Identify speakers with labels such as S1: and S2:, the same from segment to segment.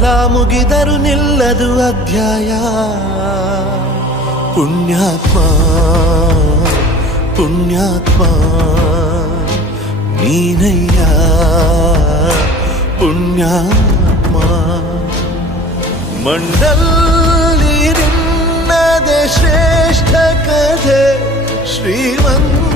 S1: ಕಾಲ ಮುಗಿದರು ನಿಲ್ಲದು ಅಧ್ಯಾಯ. ಪುಣ್ಯಾತ್ಮ ಪುಣ್ಯಾತ್ಮ ನೀನಯ್ಯ. ಪುಣ್ಯಾತ್ಮ ಮಂಡಲ್ಲಿ ನಿನ್ನದೆ ಶ್ರೇಷ್ಠ ಕಥೆ ಶ್ರೀಮಂತ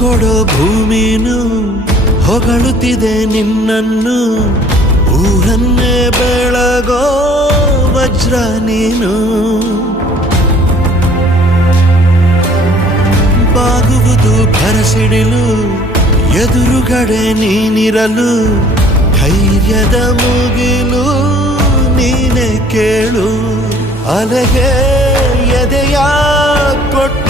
S1: ಕೊಡೋ ಭೂಮಿನು ಹೊಗಳುತ್ತಿದೆ ನಿನ್ನನ್ನು. ಊರನ್ನೇ ಬೆಳಗೋ ವಜ್ರ ನೀನು. ಬಾಗುವುದು ಭರಸಿಡಿಲು, ಎದುರುಗಡೆ ನೀನಿರಲು. ಧೈರ್ಯದ ಮುಗಿಲು ನೀನೆ ಕೇಳು. ಅಲೆಗೆ ಎದೆಯ ಕೊಟ್ಟು